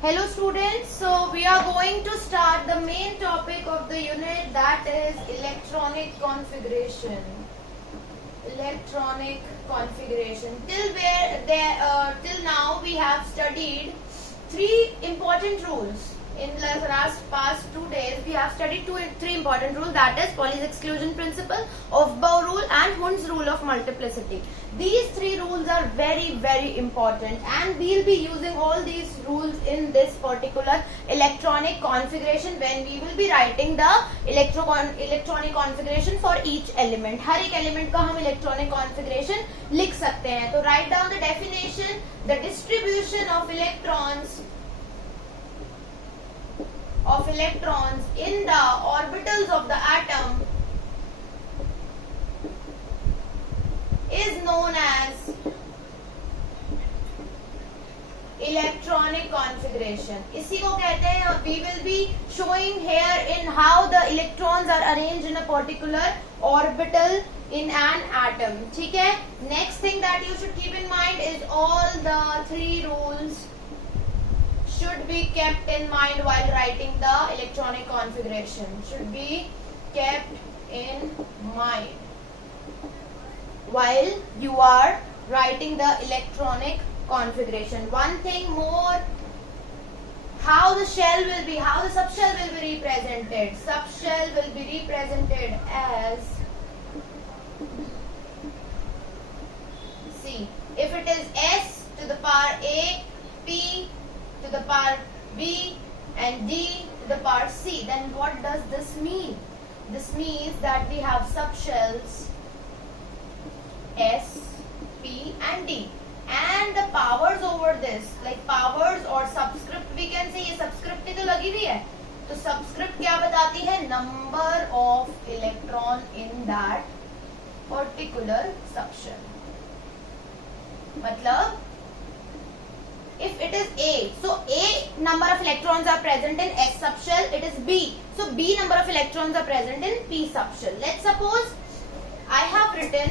Hello students, so we are going to start the main topic of the unit, that is electronic configuration. Electronic configuration. Till now we have studied three important rules. In the past 2 days we have studied three important rules, that is Pauli's exclusion principle, Aufbau rule and Hund's rule of multiplicity. These three rules are very important, and we'll be using all these rules in this particular electronic configuration when we will be writing the electronic configuration for each element. हर एक element का हम electronic configuration लिख सकते हैं. तो write down the definition: the distribution of electrons in the orbitals of the atom is known as electronic configuration. इसी को कहते हैं. We will be showing here in how the electrons are arranged in a particular orbital in an atom. ठीक है. Next thing that you should keep in mind is all the three rules should be kept in mind while writing the electronic configuration. Should be kept in mind while you are writing the electronic configuration. One thing more, how the subshell will be represented. Subshell will be represented as, see, if it is S to the power A, P to the power B and D to the power C, then what does this mean? This means that we have subshells S, P and D, and the powers over this, like powers or subscript, we can say. ये subscript की तो लगी हुई है, तो subscript क्या बताती है? Number of electron in that particular subshell. मतलब if it is A, so A number of electrons are present in S subshell. It is B, so B number of electrons are present in P subshell. Let's suppose I have written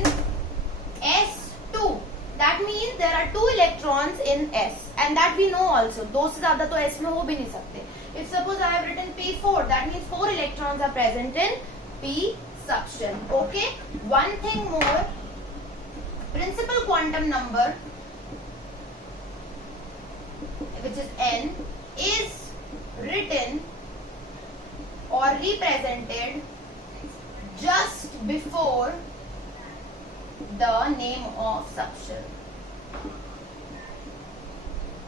S2. That means there are 2 electrons in S, and that we know also. 2 से ज़्यादा तो S में हो भी नहीं सकते. If suppose I have written P4, that means 4 electrons are present in P subshell. Okay. One thing more, principal quantum number, which is N, is written or represented just before the name of subshell.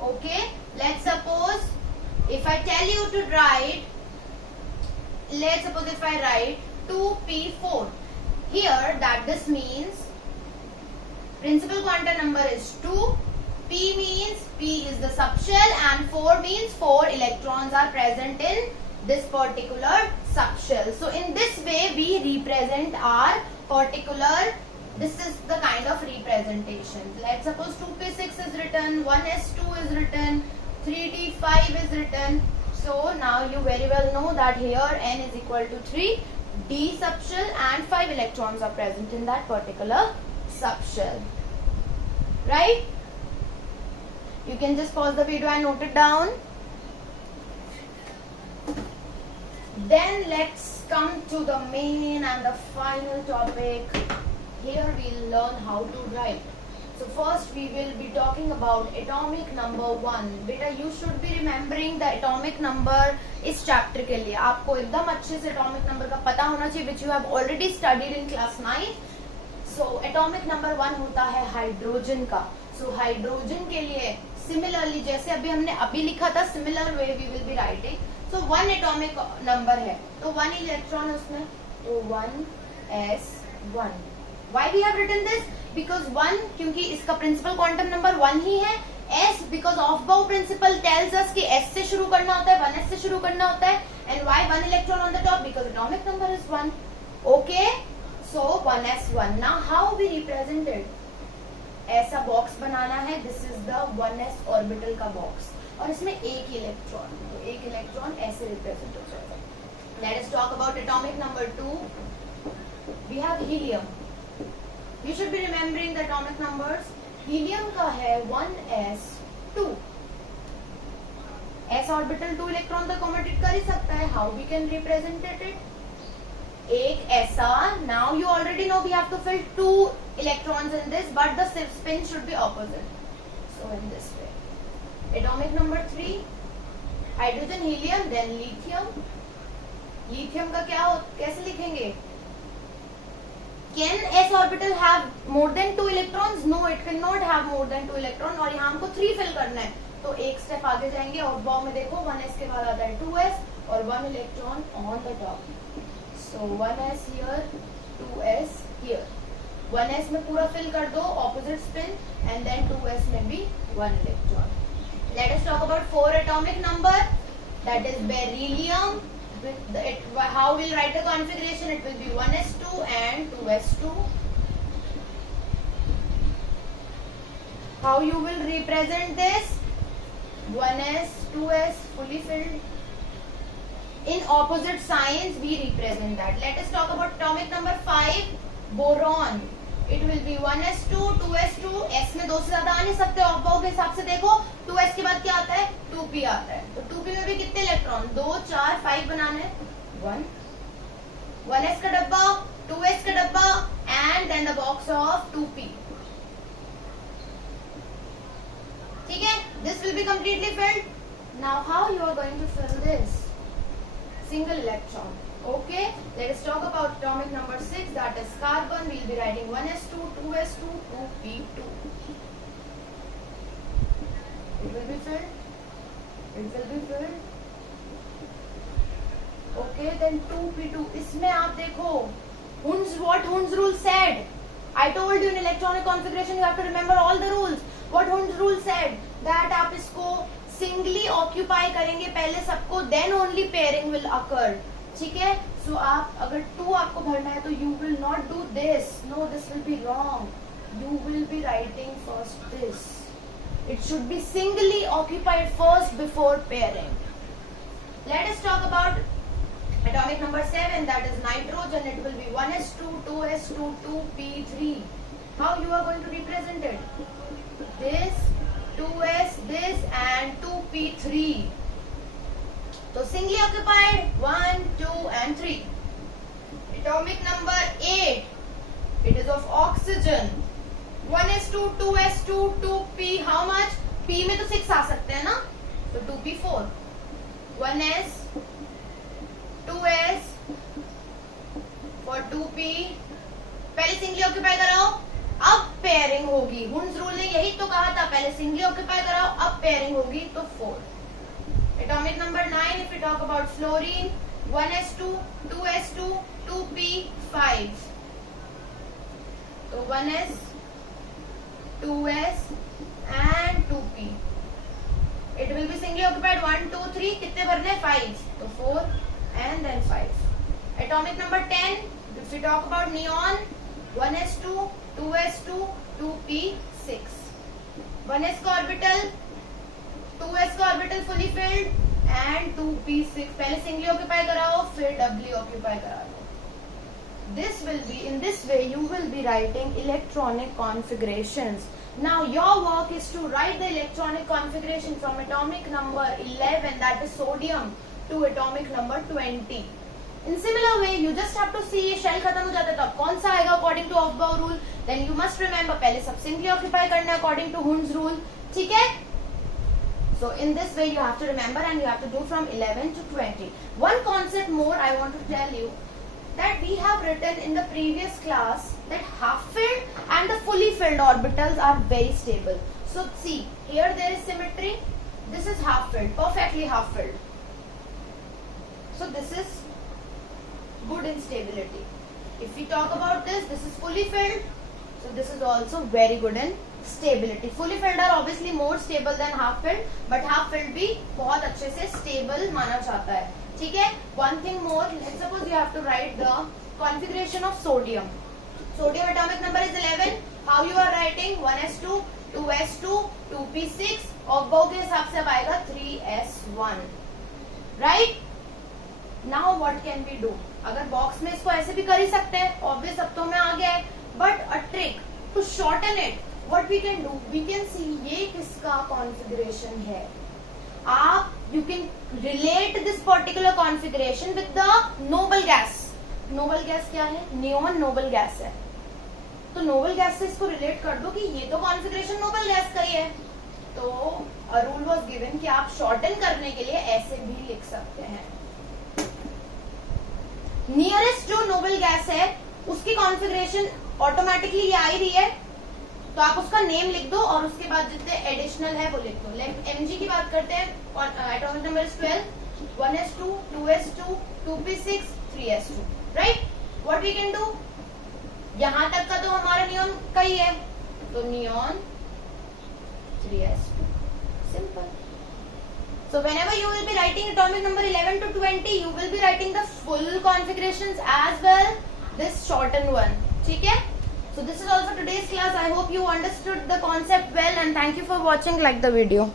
Okay, let's suppose if I tell you to write, let's suppose if I write 2p4 here, that this means principal quantum number is 2, P means P is the subshell, and 4 means 4 electrons are present in this particular subshell. So in this way we represent our particular, this is the kind of representation. Let's suppose 2p6 is written, 1s2 is written, 3d5 is written. So now you very well know that here n is equal to 3, d subshell, and 5 electrons are present in that particular subshell. Right? You can just pause the video and note it down. Then let's come to the main and the final topic. Here we'll learn how to write. So first we will be talking about atomic number 1. Beta, you should be remembering the atomic number इस chapter के लिए. आपको एकदम अच्छे से atomic number का पता होना चाहिए, which you have already studied in class 9. So atomic number 1 होता है हाइड्रोजन का. So हाइड्रोजन के लिए similarly, जैसे अभी हमने अभी लिखा था, similar way we will be writing. So 1 atomic number है, तो 1 electron उसमें, तो 1s1. Why we have written this? Because 1, क्योंकि इसका principal quantum number 1 ही है. S, because Aufbau principle tells us कि S से शुरू करना होता है, 1s से शुरू करना होता है. And why 1 electron on the top? Because atomic number is 1. Okay, so 1s1. Now how we represent it? ऐसा बॉक्स बनाना है. This is the 1s orbital का बॉक्स, और इसमें एक इलेक्ट्रॉन, तो एक इलेक्ट्रॉन ऐसे रिप्रेजेंट हो जाएगा. Let us talk about atomic number 2. We have helium. You should be remembering the atomic numbers. Helium का है 1s2. s ऑर्बिटल 2 इलेक्ट्रॉन तक कॉम्यूटेट कर ही सकता है. How we can represent it? एक ऐसा, now you already know we have to fill 2 electrons in this, but the spin should be opposite. So in this way. Atomic number 3, hydrogen, helium, then lithium. Lithium का क्या हो, कैसे लिखेंगे? Can s orbital have more than 2 electrons? No, it cannot have more than 2 electrons. और यहाँ हमको 3 fill करना है, तो एक स्टेप आगे जाएंगे और बॉ में देखो 1s के बाद आता है 2s और 1 electron on the top. So 1s here, 2s here. 1s में पूरा fill कर दो opposite spin and then 2s में भी 1 electron. Let us talk about 4 atomic number, that is beryllium. How we'll write the configuration? It will be 1s2 and 2s2. How you will represent this? 1s, 2s fully filled. In opposite signs we represent that. Let us talk about atomic number 5, boron. It will be 1s2, 2s2. s में 2 से ज्यादा आ नहीं सकते. Of के हिसाब से देखो 2s के बाद क्या आता है? 2p आता है. तो 2p में भी कितने इलेक्ट्रॉन? 2, 4, 5 बनाने. 1. 1s का डब्बा, 2s का डब्बा and then the box of 2p. ठीक है? This will be completely filled. Now how you are going to fill this? Single electron. Okay, let us talk about atomic number 6, that is carbon. We'll be writing 1s2, 2s2, 2p2. It will be filled. It will be filled. Okay, then 2p2. इसमें आप देखो what Hund's rule said. I told you in electronic configuration you have to remember all the rules. What Hund's rule said, that आप इसको singly occupy करेंगे पहले सबको, then only pairing will occur. ठीक है? So आप अगर 2 आपको भरना है तो you will not do this. No, this will be wrong. You will be writing first this. It should be singly occupied first before pairing. Let us talk about atomic number 7, that is nitrogen. It will be 1s2, 2s2, 2p3. How you are going to represent it? This, 2s, this and 2p3. So singly occupied 1, 2 and 3. Atomic number 8. It is of oxygen. 1s2, 2s2, 2p. How much? p में तो 6 आ सकते हैं ना, तो 2p4. 1s, 2s for 2p. पहले singly occupy कराओ, अब pairing होगी. हुंस रूल ने यही तो कहा था, पहले सिंगली ऑक्यूपाई कराओ, अब पेयरिंग होगी, तो 4. Atomic number 9, if we talk about fluorine, 1s2, 2s2, 2p5. So 1s, 2s and 2p. It will be singly occupied 1, 2, 3. कितने भरने? 5. So 4 and then 5. Atomic number 10, if we talk about neon, 1s2, 2s2, 2p6. 1s का orbital, 2s का orbital fully filled and 2p6. पहले singly occupy कराओ, फिर डबली occupy करा लो. This will be, in this way you will be writing electronic configurations. Now your work is to write the electronic configuration from atomic number 11, that is sodium, to atomic number 20. In similar way you just have to see ये shell खत्म हो जाता है तो अब कौन सा आएगा according to Aufbau rule. Then you must remember पहले सब सिंगली ऑक्यूपाई करना है according to Hund's rule. ठीक है? So in this way you have to remember and you have to do from 11 to 20. One concept more I want to tell you, that we have written in the previous class that half filled and the fully filled orbitals are very stable. So see, here there is symmetry. This is half filled, perfectly half filled. So this is good in stability. If we talk about this is fully filled. So this is also very good in stability. Fully filled are obviously more stable than half filled, but half filled भी बहुत अच्छे से stable माना जाता है. ठीक है? One thing more, let's suppose you have to write the configuration of sodium. Sodium atomic number is 11. How you are writing? 1s2, 2s2, 2p6. Of के हिसाब से अब आएगा 3s1. Right? Now what can we do? अगर box में इसको ऐसे भी कर ही सकते हैं, ऑब्वियस अब तो में आ गया है, but a trick to shorten it, what we can do, we can see ये किसका configuration है. आप you can relate this particular configuration with the noble gas. noble gas क्या है? नियोन नोबल गैस है, तो नोबल गैस से इसको रिलेट कर दो कि ये तो कॉन्फ़िगरेशन नोबल गैस का ही है. तो a rule was given कि आप शॉर्टन करने के लिए ऐसे भी लिख सकते हैं. नियरेस्ट जो नोबल गैस है उसकी कॉन्फ़िगरेशन ऑटोमेटिकली ये आ ही रही है, तो आप उसका नेम लिख दो और उसके बाद जितने एडिशनल है वो लिख दो. Mg की बात करते हैं, atomic number is 12, 1s2, 2s2, 2p6, 3s2. Right, what we can do, यहां तक का तो हमारा नियॉन का ही है, तो neon 3s2. Simple. So whenever you will be writing atomic number 11 to 20, you will be writing the full configurations as well this shortened one. ठीक है? So this is all for today's class. I hope you understood the concept well and thank you for watching. Like the video.